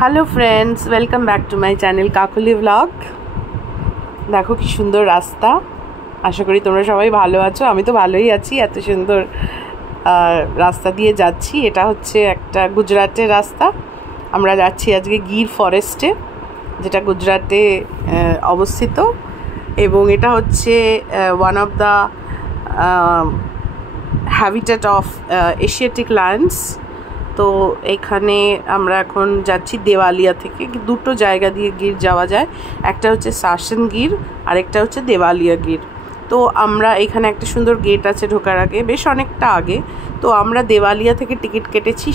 Hello friends, welcome back to my channel Kakuli blog. দেখো কি সুন্দর রাস্তা। আশা করি তোমরা সবাই ভালো আছো। আমি তো ভালোই আছি। এত সুন্দর রাস্তা দিয়ে যাচ্ছি। এটা হচ্ছে একটা গুজরাটের রাস্তা। আমরা যাচ্ছি আজকে গির ফরেস্টে, যেটা গুজরাটে অবস্থিত, এবং এটা হচ্ছে one of the habitat of Asiatic Lions. তো এখানে আমরা এখন যাচ্ছি দেওয়ালিয়া থেকে। দুটো জায়গা দিয়ে গির যাওয়া যায়, একটা হচ্ছে শাসন গির আর একটা হচ্ছে দেওয়ালিয়া গির। তো আমরা এখানে একটা সুন্দর গেট আছে ঢোকার আগে, বেশ অনেকটা আগে। তো আমরা দেওয়ালিয়া থেকে টিকিট কেটেছি।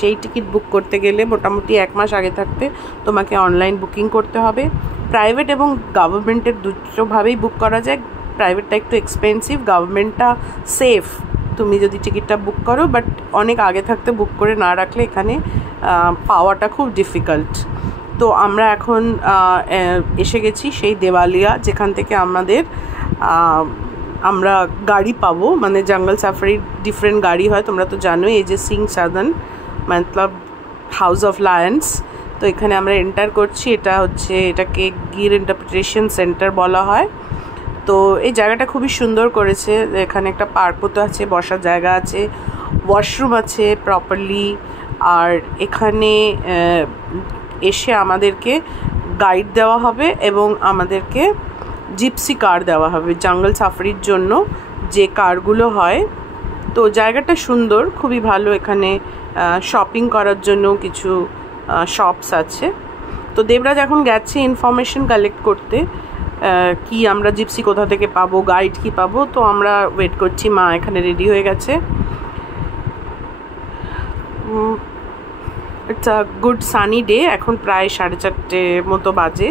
সেই টিকিট বুক করতে গেলে মোটামুটি 1 মাস আগে থাকতে তোমাকে অনলাইন বুকিং করতে হবে। প্রাইভেট এবং গভর্নমেন্টের দুটোভাবেই বুক করা যায়। প্রাইভেটটা একটু এক্সপেন্সিভ, গভর্নমেন্টটা সেফ তুমি যদি টিকিটটা বুক করো, বাট অনেক আগে থাকতে বুক করে না রাখলে এখানে পাওয়াটা খুব ডিফিকাল্ট। তো আমরা এখন এসে গেছি সেই দেওয়ালিয়া, যেখান থেকে আমরা গাড়ি পাবো। মানে জঙ্গল সাফারির ডিফারেন্ট গাড়ি হয়, তোমরা তো জানোই। এই যে সিং সাধন মতলব হাউস অফ লায়ন্স। তো এখানে আমরা এন্টার করছি। এটাকে গির ইন্টারপ্রিটেশন সেন্টার বলা হয়। তো এই জায়গাটা খুবই সুন্দর করেছে। এখানে একটা পার্ক মতো আছে, বসার জায়গা আছে, ওয়াশরুম আছে প্রপারলি। আর এখানে এসে আমাদেরকে গাইড দেওয়া হবে এবং আমাদেরকে জিপসি কার দেওয়া হবে জঙ্গল সাফারির জন্য, যে কারগুলো হয়। তো জায়গাটা সুন্দর, খুবই ভালো। এখানে শপিং করার জন্য কিছু শপস আছে। তো দেবরাজ এখন গেছে ইনফরমেশন কালেক্ট করতে, কি আমরা জিপসি কোথা থেকে পাবো, গাইড কি পাবো। তো আমরা ওয়েট করছি। মা এখানে রেডি হয়ে গেছে। It's a good sunny day. এখন প্রায় 4:30 মতো বাজে,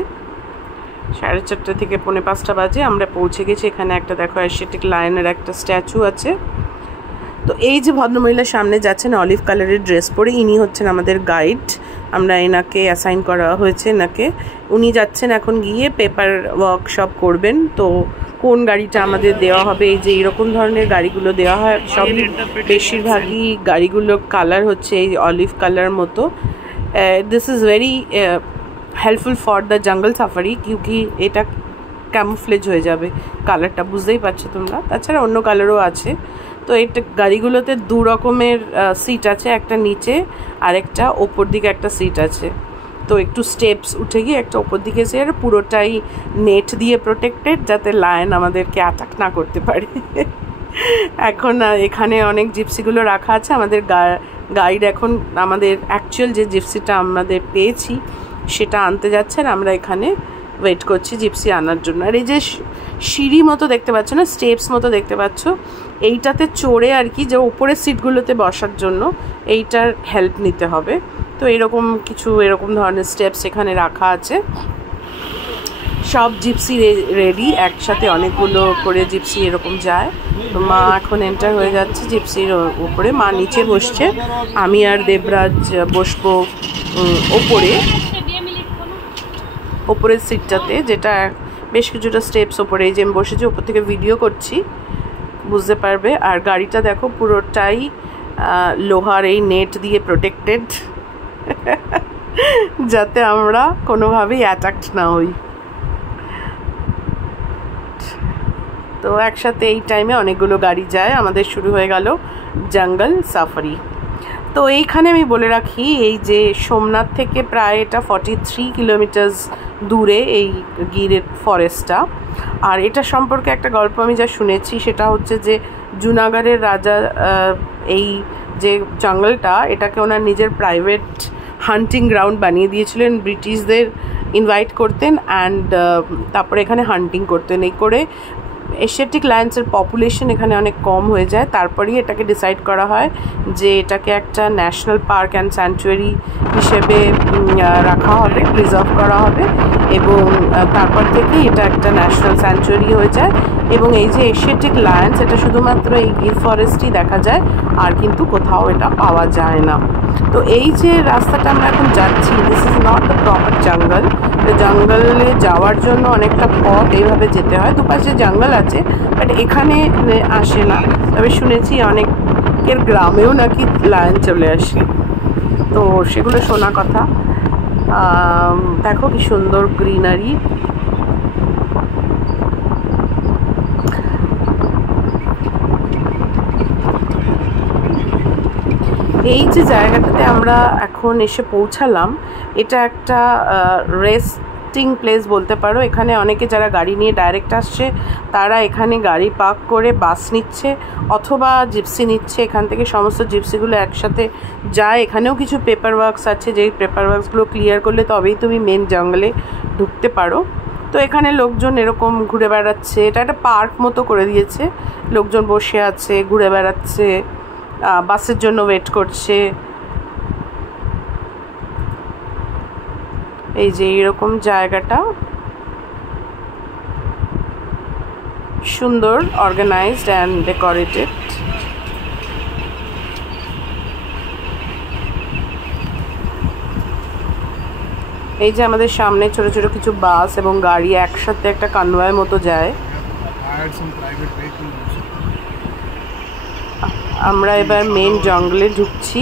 4:30 থেকে 4:45 বাজে। আমরা পৌঁছে গেছি এখানে। একটা দেখো এশিয়াটিক লায়নের একটা স্ট্যাচু আছে। তো এই যে ভদ্রমহিলার সামনে যাচ্ছেন অলিভ কালারের ড্রেস পরে, ইনি হচ্ছেন আমাদের গাইড। আমরা এনাকে অ্যাসাইন করা হয়েছে এনাকে। উনি যাচ্ছেন এখন গিয়ে পেপার ওয়ার্কশপ করবেন। তো কোন গাড়িটা আমাদের দেওয়া হবে, এই যে এরকম ধরনের গাড়িগুলো দেওয়া হয়, সবই বেশিরভাগই গাড়িগুলোর কালার হচ্ছে এই অলিভ কালার মতো। This is very helpful for the jungle safari, কিউকি এটা ক্যামোফ্লেজ হয়ে যাবে কালারটা, বুঝতেই পারছো তোমরা। তাছাড়া অন্য কালারও আছে। তো এটা গাড়িগুলোতে 2 রকমের সিট আছে, একটা নিচে আর একটা ওপর দিকে একটা সিট আছে। তো একটু স্টেপস উঠে গিয়ে একটা ওপর দিকে এসে, আর পুরোটাই নেট দিয়ে প্রোটেক্টেড, যাতে লায়ন আমাদেরকে অ্যাটাক না করতে পারে। এখন এখানে অনেক জিপসিগুলো রাখা আছে। আমাদের গাইড এখন আমাদের অ্যাকচুয়াল যে জিপসিটা আমাদের পেয়েছি সেটা আনতে যাচ্ছেন। আমরা এখানে ওয়েট করছি জিপসি আনার জন্য। আর এই যে সিঁড়ি মতো দেখতে পাচ্ছ না, স্টেপস মতো দেখতে পাচ্ছ, এইটাতে চড়ে আর কি, যে উপরের সিটগুলোতে বসার জন্য এইটার হেল্প নিতে হবে। তো এরকম ধরনের স্টেপস এখানে রাখা আছে। সব জিপসি রেডি, একসাথে অনেকগুলো করে জিপসি এরকম যায়। তো মা এখন এন্টার হয়ে যাচ্ছে জিপসির উপরে। মা নিচে বসছে, আমি আর দেবরাজ বসবো ওপরের সিটটাতে, যেটা বেশ কিছুটা স্টেপস ওপরে। এই যে আমি বসেছি, ওপর থেকে ভিডিও করছি, বুঝতে পারবে। আর গাড়িটা দেখো পুরোটাই লোহার এই নেট দিয়ে প্রোটেক্টেড, যাতে আমরা কোনোভাবেই অ্যাটাকড না হই। তো একসাথে এই টাইমে অনেকগুলো গাড়ি যায়। আমাদের শুরু হয়ে গেল জঙ্গল সাফারি। তো এইখানে আমি বলে রাখি, এই যে সোমনাথ থেকে প্রায় এটা 43 কিলোমিটার দূরে এই গিরের ফরেস্টটা। আর এটা সম্পর্কে একটা গল্প আমি যা শুনেছি সেটা হচ্ছে যে জুনাগড়ের রাজা এই যে জঙ্গলটা, এটাকে ওনার নিজের প্রাইভেট হান্টিং গ্রাউন্ড বানিয়ে দিয়েছিলেন। ব্রিটিশদের ইনভাইট করতেন অ্যান্ড তারপরে এখানে হান্টিং করতেন। এই করে এশিয়াটিক লায়ন্সের পপুলেশন এখানে অনেক কম হয়ে যায়। তারপরেই এটাকে ডিসাইড করা হয় যে এটাকে একটা ন্যাশনাল পার্ক অ্যান্ড স্যাংচুয়ারি হিসেবে রাখা হবে, প্রিজার্ভ করা হবে, এবং তারপর থেকে এটা একটা ন্যাশনাল স্যাংচুয়ারি হয়ে যায়। এবং এই যে এশিয়াটিক লায়ন্স, এটা শুধুমাত্র এই গির ফরেস্টই দেখা যায়, আর কিন্তু কোথাও এটা পাওয়া যায় না। তো এই যে রাস্তাটা আমরা এখন যাচ্ছি, this is not the proper জঙ্গল। জঙ্গলে যাওয়ার জন্য অনেকটা পথ এইভাবে যেতে হয়। দুপাশে জঙ্গল আছে, বাট এখানে আসে না। তবে শুনেছি অনেকের গ্রামেও নাকি লায়ন চলে আসে, তো সেগুলো শোনা কথা। দেখো কি সুন্দর গ্রিনারি। এই যে জায়গাটাতে আমরা এখন এসে পৌঁছালাম, এটা একটা রেস্টিং প্লেস বলতে পারো। এখানে অনেকে যারা গাড়ি নিয়ে ডাইরেক্ট আসছে তারা এখানে গাড়ি পার্ক করে বাস নিচ্ছে অথবা জিপসি নিচ্ছে। এখান থেকে সমস্ত জিপসিগুলো একসাথে যায়। এখানেও কিছু পেপার ওয়ার্কস আছে, যেই পেপার ওয়ার্কসগুলো ক্লিয়ার করলে তবেই তুমি মেন জঙ্গলে ঢুকতে পারো। তো এখানে লোকজন এরকম ঘুরে বেড়াচ্ছে, এটা একটা পার্ক মতো করে দিয়েছে। লোকজন বসে আছে, ঘুরে বেড়াচ্ছে, বাসের জন্য ওয়েট করছে। এই যে এরকম জায়গাটা সুন্দর, অর্গানাইজড অ্যান্ড ডেকোরেটেড। এই যে আমাদের সামনে ছোট ছোট কিছু বাস এবং গাড়ি একসাথে একটা কনভয়ের মতো যায়। আমরা এবার মেন জঙ্গলে ঢুকছি।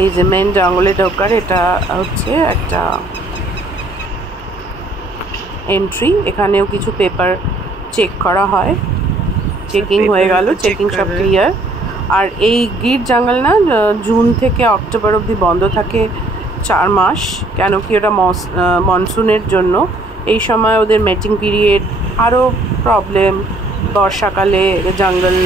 এই যে মেন জঙ্গলে ঢোকার এটা হচ্ছে একটা এন্ট্রি। এখানেও কিছু পেপার চেক করা হয়। চেকিং হয়ে গেল, চেকিং সব ক্লিয়ার। আর এই গির জঙ্গল না জুন থেকে অক্টোবর অবধি বন্ধ থাকে 4 মাস। কেন কি ওটা মনসুনের জন্য। এই সময় ওদের মেটিং পিরিয়ড, আরও প্রবলেম বর্ষাকালে জঙ্গল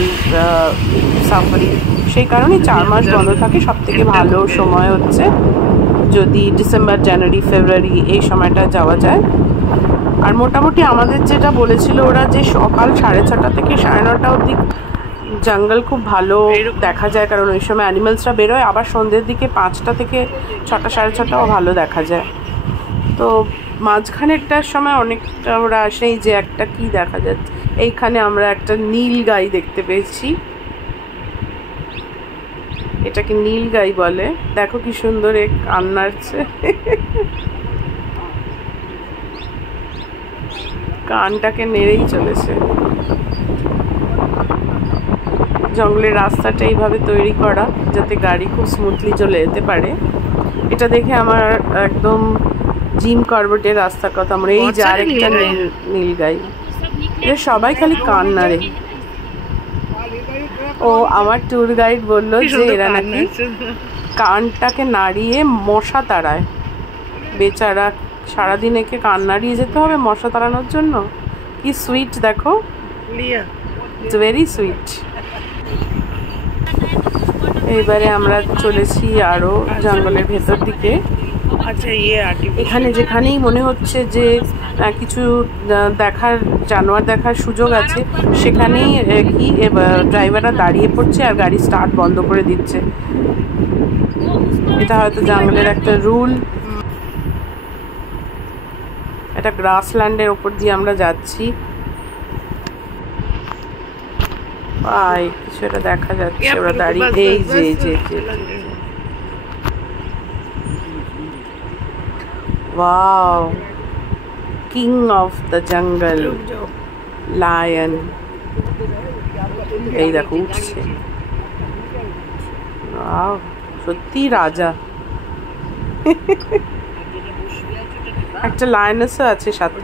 সাফারি, সেই কারণে 4 মাস বন্ধ থাকে। সব থেকে ভালো সময় হচ্ছে যদি ডিসেম্বর, জানুয়ারি, ফেব্রুয়ারি এই সময়টা যাওয়া যায়। আর মোটামুটি আমাদের যেটা বলেছিল ওরা, যে সকাল 6:30 থেকে 9:30 অবধি জঙ্গল খুব ভালো দেখা যায়, কারণ ওই সময় অ্যানিমালসরা বেরোয়। আবার সন্ধ্যের দিকে 5টা থেকে 6টা, 6:30টাও ভালো দেখা যায়। তো মাঝখানেরটার সময় অনেকটা ওরা আসে। এই যে একটা কি দেখা যাচ্ছে, এইখানে আমরা একটা নীল গাই দেখতে পেয়েছি। এটাকে নীল গাই বলে। দেখো কি সুন্দর এক কান নাড়ছে, কানটাকে নেড়েই চলেছে। জঙ্গলের রাস্তাটা এইভাবে তৈরি করা যাতে গাড়ি খুব স্মুথলি চলে যেতে পারে। এটা দেখে আমার একদম জিম কর্বেটের রাস্তার কথা মনে। এই যে আরেকটা নীল গাই, এটা সবাই খালি কান নাড়ে। ও আমার ট্যুর গাইড বললো যে এরা নাকি কানটাকে নাড়িয়ে মশা তাড়ায়। বেচারা সারাদিন একে কান নাড়িয়ে যেতে হবে মশা তাড়ানোর জন্য। কি সুইট দেখো, ইটস ভেরি সুইট। এইবারে আমরা চলেছি আরো জঙ্গলের ভেতর দিকে। এখানে যেখানেই মনে হচ্ছে যে কিছু দেখার, জানোয়ার দেখার সুযোগ আছে, সেখানেই কি ড্রাইভাররা দাঁড়িয়ে পড়ছে আর গাড়ি স্টার্ট বন্ধ করে দিচ্ছে। এটা হয়তো জঙ্গলের একটা রুল। এটা গ্রাসল্যান্ডের ওপর দিয়ে আমরা যাচ্ছি। কিছু এটা দেখা যাচ্ছে, ওরা দাঁড়িয়ে। এই যে wow, king of the jungle lion. এই দেখো উঠছে। ওয়াও, সত্যি রাজা। একটা লায়নেসও আছে সাথে।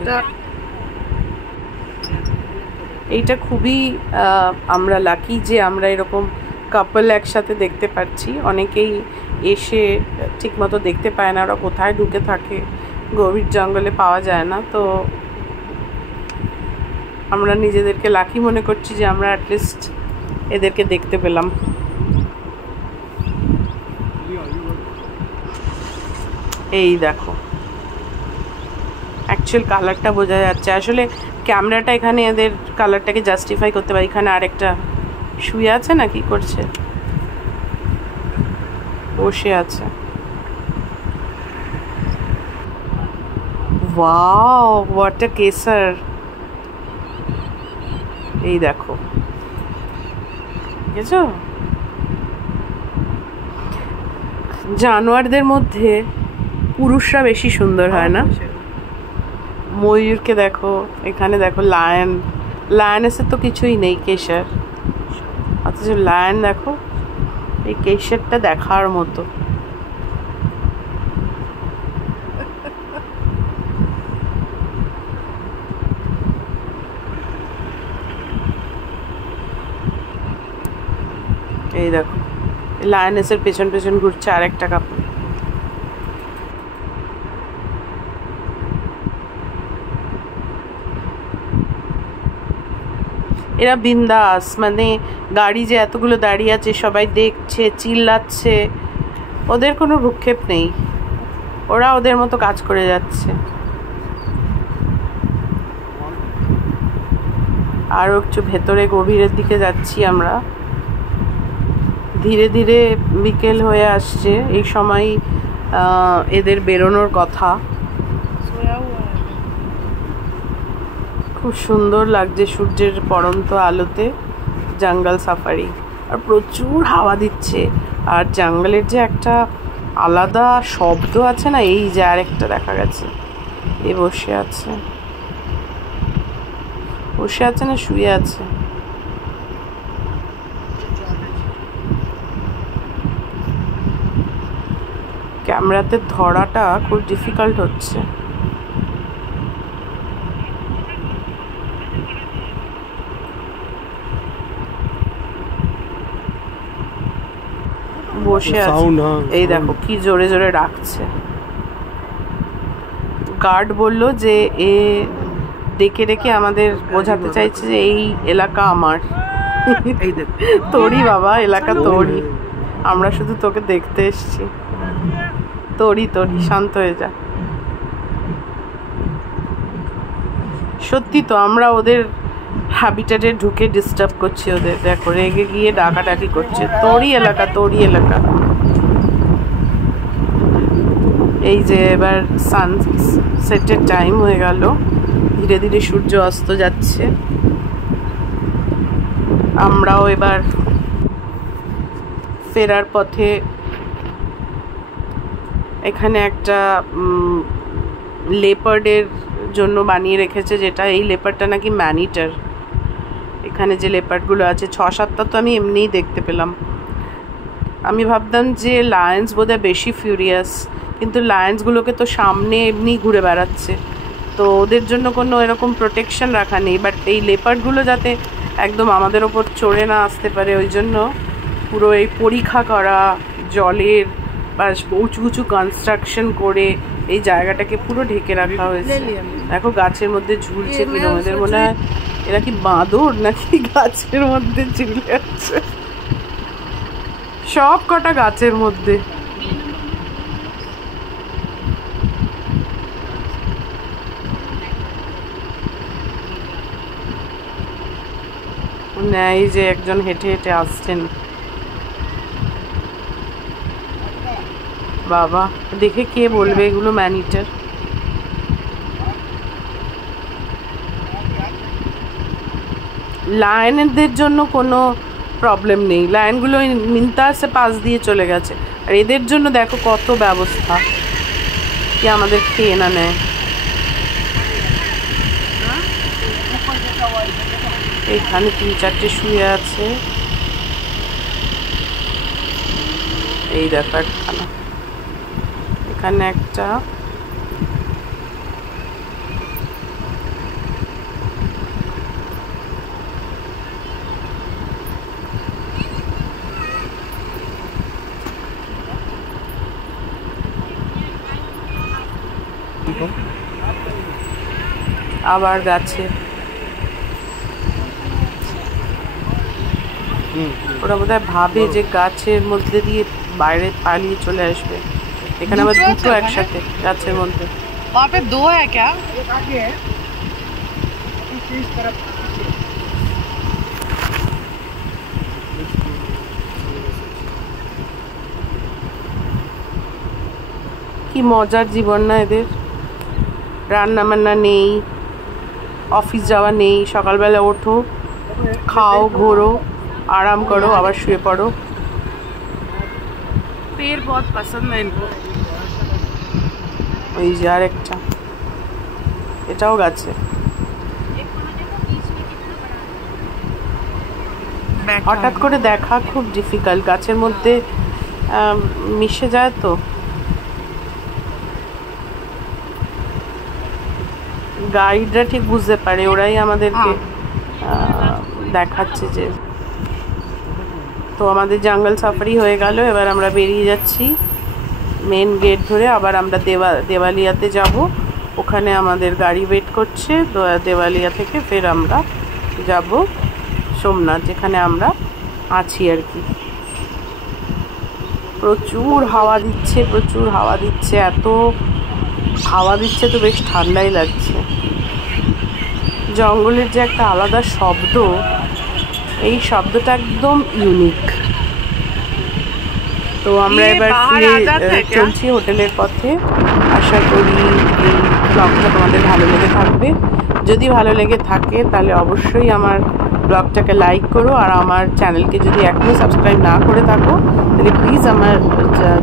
এইটা খুবই আমরা লাকি যে আমরা এরকম কাপল একসাথে দেখতে পাচ্ছি। অনেকেই এসে ঠিকমতো দেখতে পায় না, ওরা কোথায় ঢুকে থাকে, গভীর জঙ্গলে পাওয়া যায় না। তো আমরা নিজেদেরকে লাকি মনে করছি যে আমরা অ্যাটলিস্ট এদেরকে দেখতে পেলাম। এই দেখো অ্যাকচুয়াল কালারটা বোঝা যাচ্ছে। আসলে ক্যামেরাটা এখানে এদের কালারটাকে জাস্টিফাই করতে পারে। এখানে আরেকটা শুয়ে আছে না, কি করছে, বসে আছে। Wow, what a Kesar. এই দেখো, বুঝেছো? জানোয়ারদের মধ্যে পুরুষরা বেশি সুন্দর হয় না? ময়ূরকে দেখো, এখানে দেখো লায়ন। লায়নেসের তো কিছুই নেই, কেশর। অথচ লায়ন দেখো, এই কেশরটা দেখার মতো। এই দেখো লায়নেসের পেছন পেছন ঘুরছে আর একটা কাপড়। এরা বিন্দাস, মানে গাড়ি যে এতগুলো দাঁড়িয়ে আছে সবাই দেখছে চিল্লাচ্ছে, ওদের কোনো ভ্রুক্ষেপ নেই, ওরা ওদের মতো কাজ করে যাচ্ছে। আরও একটু ভেতরে গভীরের দিকে যাচ্ছি আমরা। ধীরে ধীরে বিকেল হয়ে আসছে, এই সময় এদের বেরোনোর কথা। খুব সুন্দর লাগছে সূর্যের পড়ন্ত আলোতে জঙ্গল সাফারি, আর প্রচুর হাওয়া দিচ্ছে। আর জঙ্গলের যে একটা আলাদা শব্দ আছে না, এই যে আরেকটা দেখা গেছে, এ বসে আছে না শুয়ে আছে। ক্যামেরাতে ধরাটা খুব ডিফিকাল্ট হচ্ছে। বসে আছে, এই দেখো কি জোরে জোরে ডাকছে। গার্ড বলল যে এ ডেকে ডেকে আমাদের বোঝাতে চাইছে যে এই এলাকা আমার। তোরই বাবা, এলাকা তোরই, আমরা শুধু তোকে দেখতে এসছি। তোরই শান্ত হয়ে যা। সত্যি তো আমরা ওদের হ্যাবিটেটে ঢুকে ডিস্টার্ব করছি ওদের। দেখো রেগে গিয়ে ডাকাডাকি করছে, তোরই এলাকা। এই যে এবার সানসেটের টাইম হয়ে গেল, ধীরে ধীরে সূর্য অস্ত যাচ্ছে। আমরাও এবার ফেরার পথে। এখানে একটা লেপার্ডের জন্য বানিয়ে রেখেছে, যেটা এই লেপার্ডটা নাকি ম্যানিটার। এখানে যে লেপার্ডগুলো আছে 6-7টা তো আমি এমনিই দেখতে পেলাম। আমি ভাবতাম যে লায়ন্স বোধহয় বেশি ফিউরিয়াস, কিন্তু লায়ন্সগুলোকে তো সামনে এমনি ঘুরে বেড়াচ্ছে, তো ওদের জন্য কোনো এরকম প্রোটেকশন রাখা নেই। বাট এই লেপার্ডগুলো যাতে একদম আমাদের ওপর চড়ে না আসতে পারে, ওই জন্য পুরো এই পরীক্ষা করা, জলের বা উঁচু উঁচু কনস্ট্রাকশন করে এই জায়গাটাকে পুরো ঢেকে রাখা হয়েছে। দেখো গাছের মধ্যে ঝুলছে কিরকম, এদের মনে হয় এরা কি বাঁদর নাকি গাছের মধ্যে ঝুলে আছে, সব কটা গাছের মধ্যে। এই যে একজন হেঁটে হেঁটে আসছেন, বাবা দেখে কে বলবে এগুলো ম্যানিটার। লায়নদের জন্য কোনো প্রবলেম নেই, লায়নগুলো মিন্তাসে পাশ দিয়ে চলে গেছে, আর এদের জন্য দেখো কত ব্যবস্থা, কি আমাদের খেয়ে না নেয়। এখানে 3-4টে শুয়ে আছে, এই দেখো একখানা, এখানে একটা, আবার গাছে। ওরা বোধহয় ভাবে যে গাছের মধ্যে দিয়ে বাইরে পালিয়ে চলে আসবে। এখানে আবার দুটো একসাথে গাছের মধ্যে। কি মজার জীবন না এদের, রান্না বান্না নেই, অফিস যাওয়া নেই, সকালবেলা ওঠো, খাও, ঘোরো, आराम करो, আবার শুয়ে পড়ো। पेड़ बहुत पसंद है इनको। ওই যে আরেকটা, এটাও গাছে। হঠাৎ করে দেখা খুব ডিফিকাল্ট, গাছের মধ্যে মিশে যায় তো। গাইডরা ঠিক বুঝতে পারে, ওরাই আমাদেরকে দেখাচ্ছে যে তো আমাদের জঙ্গল সাফারি হয়ে গেল, এবার আমরা বেরিয়ে যাচ্ছি মেন গেট ধরে। আবার আমরা দেওয়ালিয়াতে যাব, ওখানে আমাদের গাড়ি ওয়েট করছে। দেওয়ালিয়া থেকে ফের আমরা যাব সোমনাথ, যেখানে আমরা আছি আর কি। প্রচুর হাওয়া দিচ্ছে, প্রচুর হাওয়া দিচ্ছে, এত হাওয়া দিচ্ছে তো বেশ ঠান্ডাই লাগছে। জঙ্গলের যে একটা আলাদা শব্দ, এই শব্দটা একদম ইউনিক। তো আমরা এবার চলছি হোটেলের পথে। আশা করি এই ব্লগটা তোমাদের ভালো লেগে থাকবে। যদি ভালো লেগে থাকে তাহলে অবশ্যই আমার ব্লগটাকে লাইক করো, আর আমার চ্যানেলকে যদি এখনও সাবস্ক্রাইব না করে থাকো তাহলে প্লিজ আমার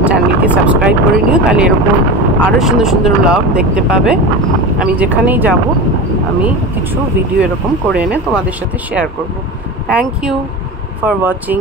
চ্যানেলকে সাবস্ক্রাইব করে নিও, তাহলে এরকম আরও সুন্দর সুন্দর ব্লগ দেখতে পাবে। আমি যেখানেই যাব আমি কিছু ভিডিও এরকম করে এনে তোমাদের সাথে শেয়ার করব। Thank you for watching.